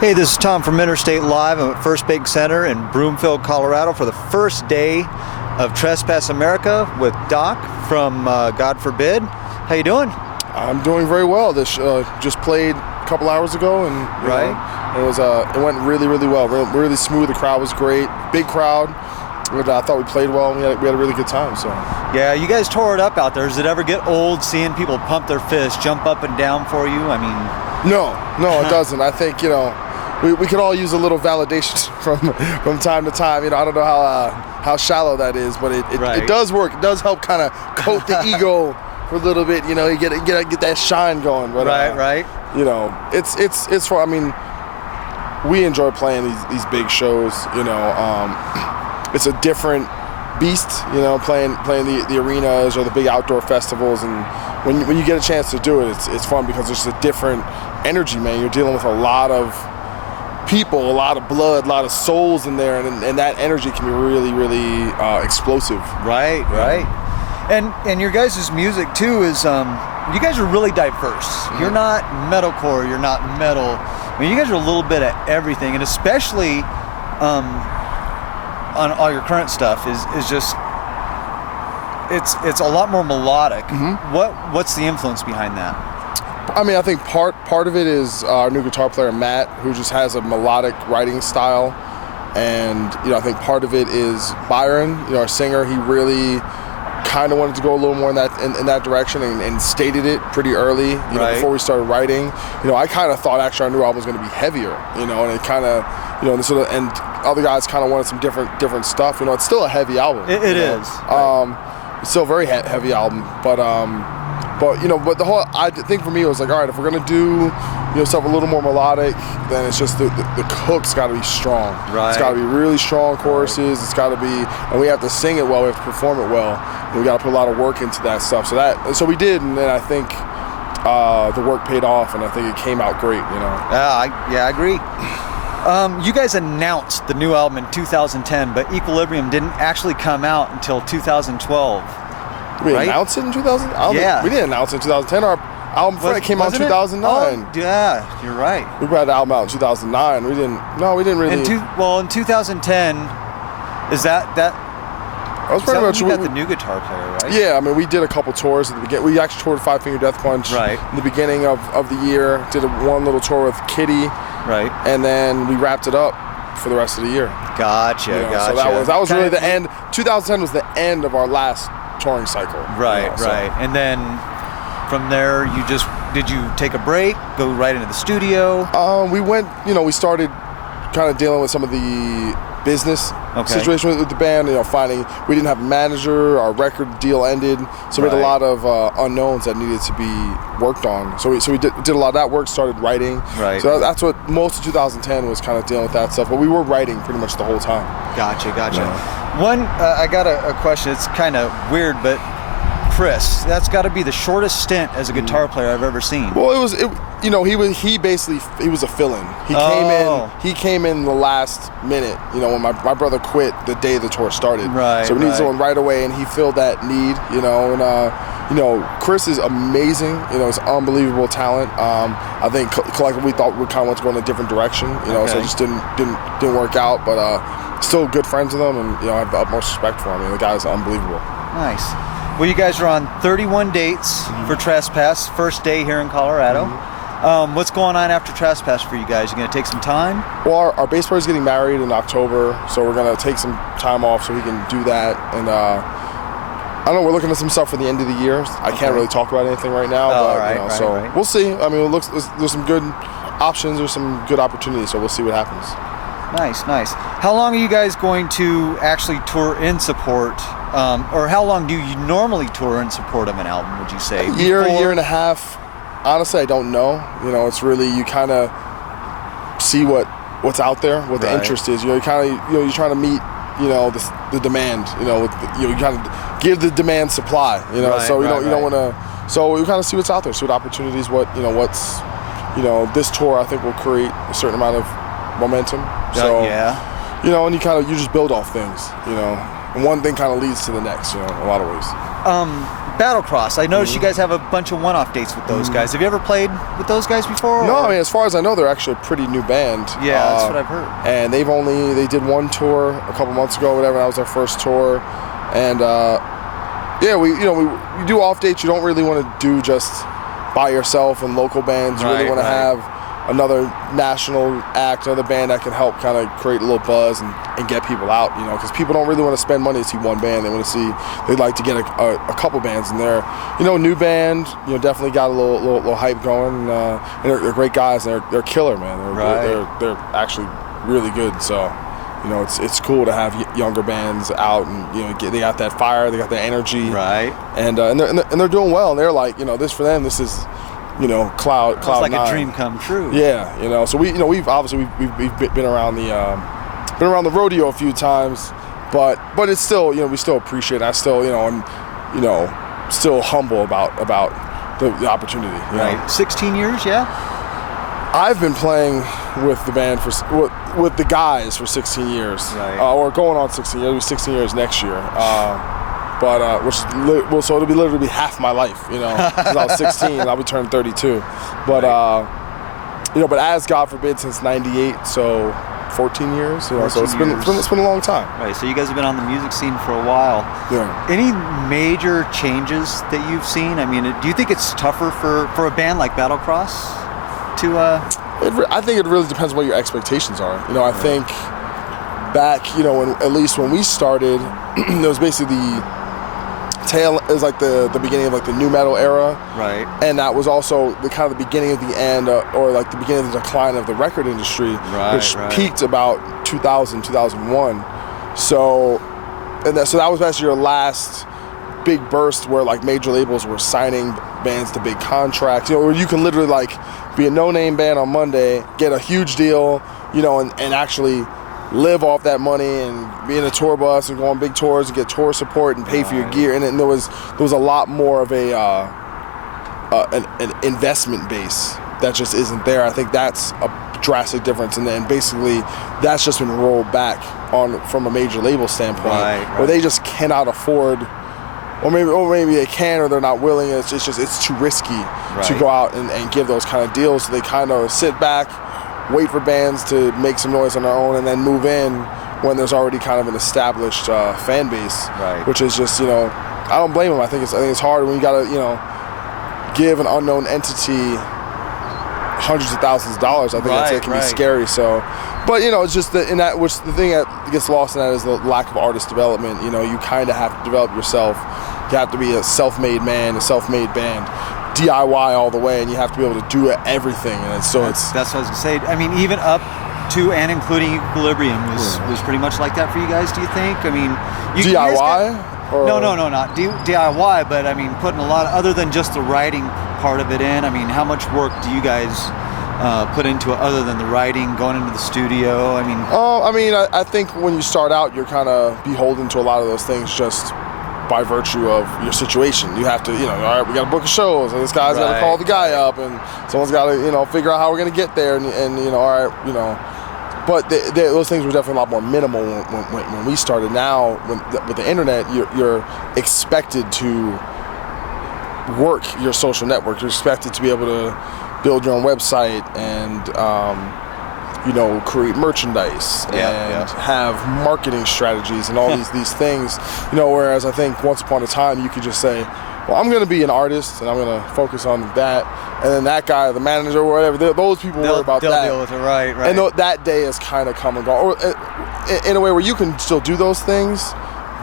Hey, this is Tom from Interstate Live. I'm at First Bank Center in Broomfield, Colorado for the first day of Trespass America with Doc from God Forbid. How you doing? I'm doing very well. This just played a couple hours ago, and it went really, really well. Really smooth. The crowd was great. Big crowd. I thought we played well. We had a really good time. So yeah, you guys tore it up out there. Does it ever get old seeing people pump their fists, jump up and down for you? I mean, no, it doesn't. I think we could all use a little validation from time to time. I don't know how shallow that is, but it does work. It does help kind of coat the ego for a little bit. You get that shine going. But, right. It's for. I mean, we enjoy playing these big shows. It's a different beast. Playing the arenas or the big outdoor festivals, and when you get a chance to do it, it's fun because there's a different energy, man. You're dealing with a lot of people, a lot of blood, a lot of souls in there, and that energy can be really, really explosive. Right. And your guys' music too is you guys are really diverse. Mm-hmm. You're not metalcore, you're not metal. I mean, you guys are a little bit of everything, and especially on all your current stuff is just it's a lot more melodic. Mm-hmm. What's the influence behind that? I mean, I think part of it is our new guitar player Matt, who just has a melodic writing style, and I think part of it is Byron, our singer. He really kind of wanted to go a little more in that direction, and stated it pretty early, before we started writing. I kind of thought actually our new album was going to be heavier, and it kind of, and other guys kind of wanted some different stuff. It's still a heavy album. It is. It's still a very heavy album, but the whole, I think for me it was like, all right, if we're gonna do stuff a little more melodic, then it's just the hook's got to be strong. Right. It's got to be really strong choruses. It's got to be, and we have to sing it well. We have to perform it well. And we got to put a lot of work into that stuff. So we did, and then I think the work paid off, and I think it came out great. I agree. You guys announced the new album in 2010, but Equilibrium didn't actually come out until 2012. We announced it in 2000? Yeah. We didn't announce it in 2010. Our album came out in 2009. Oh, yeah, you're right. We brought the album out in 2009. We didn't really. In 2010, is that was pretty much you got the new guitar player, right? Yeah, I mean, we did a couple tours at the beginning. We actually toured Five Finger Death Punch in the beginning of the year. Did one little tour with Kitty. Right. And then we wrapped it up for the rest of the year. Gotcha. So that was really the end. 2010 was the end of our last touring cycle. Right. And then from there, did you take a break, go right into the studio? We went, we started kind of dealing with some of the business situation with the band, finding we didn't have a manager, our record deal ended, so we had a lot of unknowns that needed to be worked on. So we did a lot of that work, started writing. Right. So that's what most of 2010 was, kind of dealing with that stuff, but we were writing pretty much the whole time. Gotcha. One, I got a question, it's kind of weird, but Chris, that's got to be the shortest stint as a guitar player I've ever seen. Well, he was a fill-in. He came in the last minute. When my brother quit the day the tour started. Right. So we needed someone right away, and he filled that need. And Chris is amazing. He's unbelievable talent. I think collectively we thought we kind of wanted to go in a different direction. So it just didn't work out. But still good friends with him, and I have the utmost respect for him. The guy's unbelievable. Nice. Well, you guys are on 31 dates for Trespass, first day here in Colorado. What's going on after Trespass for you guys? You going to take some time? Well, our bass player is getting married in October, so we're going to take some time off so he can do that. And I don't know, we're looking at some stuff for the end of the year. I can't really talk about anything right now, but we'll see. I mean, there's some good options, there's some good opportunities, so we'll see what happens. Nice. How long are you guys going to actually tour in support, or how long do you normally tour in support of an album, would you say? A year and a half. Honestly, I don't know. It's really, you kind of see what's out there, what the interest is. You're trying to meet, the demand. You kind of give the demand supply. So you don't want to. So you kind of see what's out there, see what opportunities, what's this tour I think will create a certain amount of momentum. So and you just build off things. And one thing kind of leads to the next. In a lot of ways. Battlecross. I noticed you guys have a bunch of one-off dates with those guys. Have you ever played with those guys before? No, or? I mean, as far as I know, they're actually a pretty new band. Yeah, that's what I've heard. And they did one tour a couple months ago, whatever. That was their first tour, and yeah, we do off dates. You don't really want to do just by yourself and local bands. You really want to have another national act, another band that can help kind of create a little buzz and get people out, because people don't really want to spend money to see one band. They'd like to get a couple bands in there. New band, definitely got a little hype going, and they're great guys, and they're killer, man. They're actually really good, so it's cool to have younger bands out, and they got that fire, they got that energy, and they're doing well. And they're like, this for them, this is cloud it's like nine. A dream come true. Yeah, so we've been around the rodeo a few times, but it's still, we still appreciate it. I still, still humble about the opportunity. Right. 16 years, yeah. I've been playing with the band with the guys for 16 years, or going on 16 years. It'll be 16 years next year. But so it'll be half my life, since I was 16, I'll be turning 32. But but as God forbid, since '98, so 14 years, so it's been a long time. Right. So you guys have been on the music scene for a while. Yeah. Any major changes that you've seen? I mean, do you think it's tougher for a band like Battlecross to? I think it really depends what your expectations are. I think back, at least when we started, it was basically it was like the beginning of like the nu metal era, right? And that was also the kind of the beginning of the end, or like the beginning of the decline of the record industry, which peaked about 2000, 2001. So that was actually your last big burst where like major labels were signing bands to big contracts, where you can literally like be a no-name band on Monday, get a huge deal, and actually live off that money and be in a tour bus and go on big tours and get tour support and pay for your gear. And there was a lot more of an investment base that just isn't there. I think that's a drastic difference, and then basically that's just been rolled back from a major label standpoint, where they just cannot afford, or maybe they can, or they're not willing. It's too risky to go out and give those kind of deals. So they kind of sit back, wait for bands to make some noise on their own, and then move in when there's already kind of an established fan base, which is just, I don't blame them. I think it's hard when you gotta, give an unknown entity hundreds of thousands of dollars. I think that can be scary. So, but it's just the thing that gets lost in that is the lack of artist development. You kind of have to develop yourself. You have to be a self-made man, a self-made band. DIY all the way, and you have to be able to do everything, and that's what I was gonna say. I mean, even up to and including Equilibrium was pretty much like that for you guys. Do you think? I mean, DIY? No, not DIY, but I mean, putting a lot other than just the writing part of it in. I mean, how much work do you guys put into it other than the writing, going into the studio? I mean, I think when you start out, you're kind of beholden to a lot of those things just by virtue of your situation. You have to, all right, we got to book a shows, and this guy's got to call the guy up, and someone's got to, figure out how we're going to get there, and all right, but those things were definitely a lot more minimal when we started. Now, with the internet, you're expected to work your social network. You're expected to be able to build your own website and create merchandise and have marketing strategies and all these things, whereas I think once upon a time you could just say, well, I'm going to be an artist and I'm going to focus on that, and then that guy, the manager or whatever, those people worry about that. They'll deal with it, right. And that day has kind of come and gone, or in a way where you can still do those things,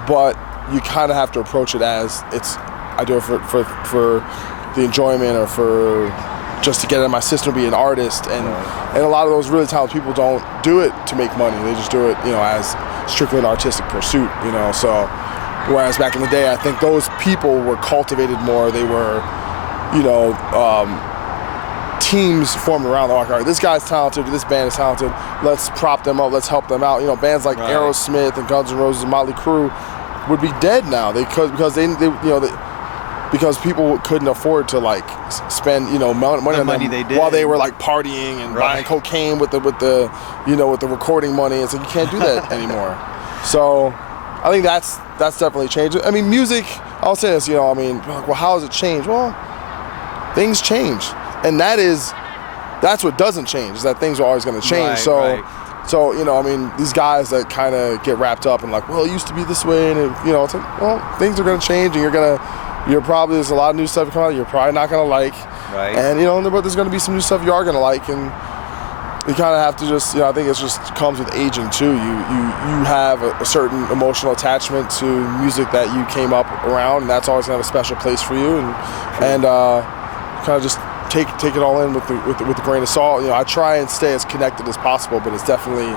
but you kind of have to approach it as I do it for the enjoyment, or for just to get it in my system, be an artist, and a lot of those really talented people don't do it to make money. They just do it, as strictly an artistic pursuit, So, whereas back in the day, I think those people were cultivated more. They were, teams formed around them. Like, all right, this guy's talented, this band is talented. Let's prop them up. Let's help them out. Bands like Aerosmith and Guns N' Roses and Motley Crue would be dead now. Because people couldn't afford to spend money on them while they were partying and buying cocaine with the recording money. It's like you can't do that anymore. So I think that's definitely changed. I mean, music I'll say this, you know, I mean, well, how has it changed? Well, things change, and that's what doesn't change, is that things are always going to change. So, you know, I mean, these guys that kind of get wrapped up in like, well, it used to be this way, and you know, it's like, well, things are going to change, and there's a lot of new stuff coming out you're probably not going to like. Right. And, you know, but there's going to be some new stuff you are going to like, and you kind of have to just, you know, I think it just comes with aging too. You have a certain emotional attachment to music that you came up around, and that's always going to have a special place for you, and kind of just take it all in with the grain of salt. You know, I try and stay as connected as possible, but it's definitely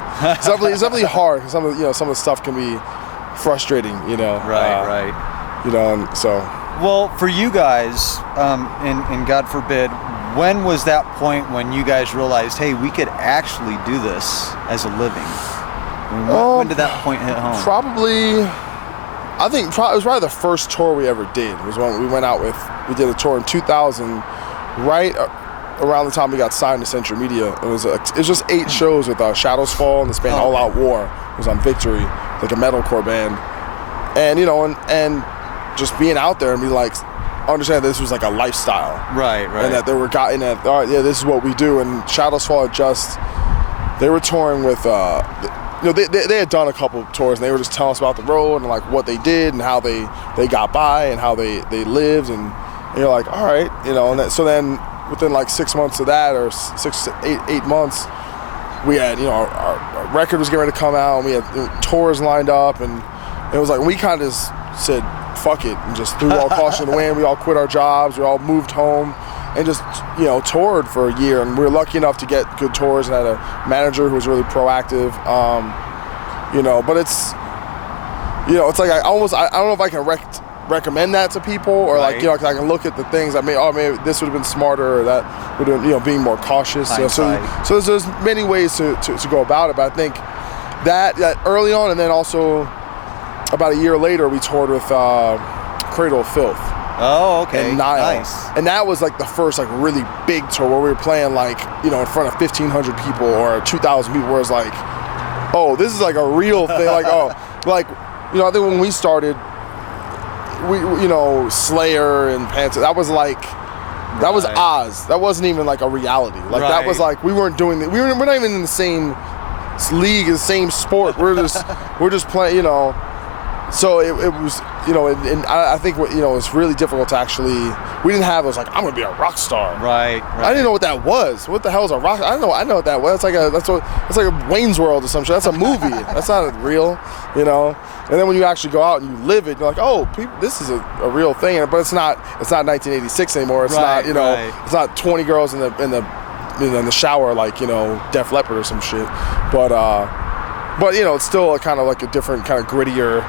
hard, because some of the stuff can be frustrating. You know. Right. You know, and so. Well, for you guys, and God forbid, when was that point when you guys realized, hey, we could actually do this as a living? When did that point hit home? Probably, I think it was probably the first tour we ever did. Was when we went out we did a tour in 2000, right around the time we got signed to Century Media. It was just 8 shows with Shadows Fall and this band All Out War. It was on Victory, like a metalcore band, and you know, and just being out there and be like, understand this was like a lifestyle, right, and that they were gotten at, all right, yeah, this is what we do. And Shadows Fall they were touring with, you know, they had done a couple of tours, and they were just telling us about the road and like what they did and how they got by and how they lived, and you're like, all right, you know. And so then within like 6 months of that, or 6 to 8 months, we had, you know, our record was getting ready to come out, and we had tours lined up, and it was like we kind of just said fuck it and just threw all caution to the wind. We all quit our jobs, we all moved home, and just, you know, toured for a year. And we were lucky enough to get good tours and had a manager who was really proactive. You know, but it's, you know, it's like I don't know if I can recommend that to people, or like, you know, 'cause I can look at the things maybe this would have been smarter, or that would have, you know, being more cautious. You know, so there's many ways to go about it. But I think that early on, and then also about a year later, we toured with Cradle of Filth. Oh, okay. And Nile. Nice. And that was like the first like really big tour where we were playing like, you know, in front of 1,500 people or 2,000 people, where it's like, oh, this is like a real thing. Like, oh, like, you know, I think when we started, we you know, Slayer and Panther, that was like, that was Oz. That wasn't even like a reality. Like that was like, we weren't doing it. We're not even in the same league, the same sport. We're just playing, you know. So it was, you know, and I think what, you know, it's really difficult to actually, we didn't have, it was like, I'm gonna be a rock star. Right. I didn't know what that was. What the hell is a rock? I know what that was. That's like a Wayne's World or some shit. That's a movie. That's not real, you know. And then when you actually go out and you live it, you're like, oh, people, this is a real thing. But it's not 1986 anymore. It's not, you know, it's not 20 girls in the shower like, you know, Def Leppard or some shit. But you know, it's still kind of like a different kind of grittier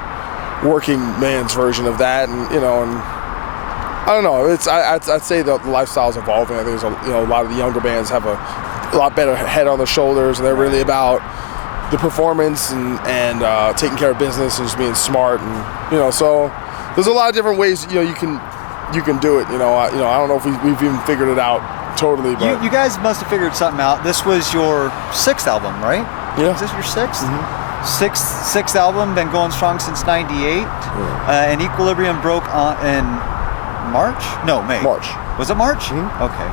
working man's version of that. And you know, and I don't know, I'd say the lifestyle's evolving. I think there's a lot of the younger bands have a lot better head on their shoulders, and they're really about the performance and taking care of business and just being smart. And you know, so there's a lot of different ways, you know, you can do it. You know, I don't know if we've even figured it out totally, but you guys must have figured something out. This was your 6th album, right? Yeah. Is this your 6th? Mm-hmm. Sixth album, been going strong since '98. And Equilibrium broke in March? No, May. March. Was it March? Mm-hmm. Okay.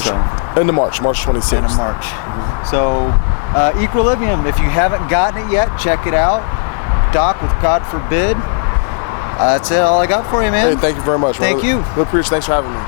So end of March 26th. End of March. Mm-hmm. So Equilibrium, if you haven't gotten it yet, check it out. Doc with God Forbid. That's it. All I got for you, man. Hey, thank you very much. Thank you. Thanks for having me.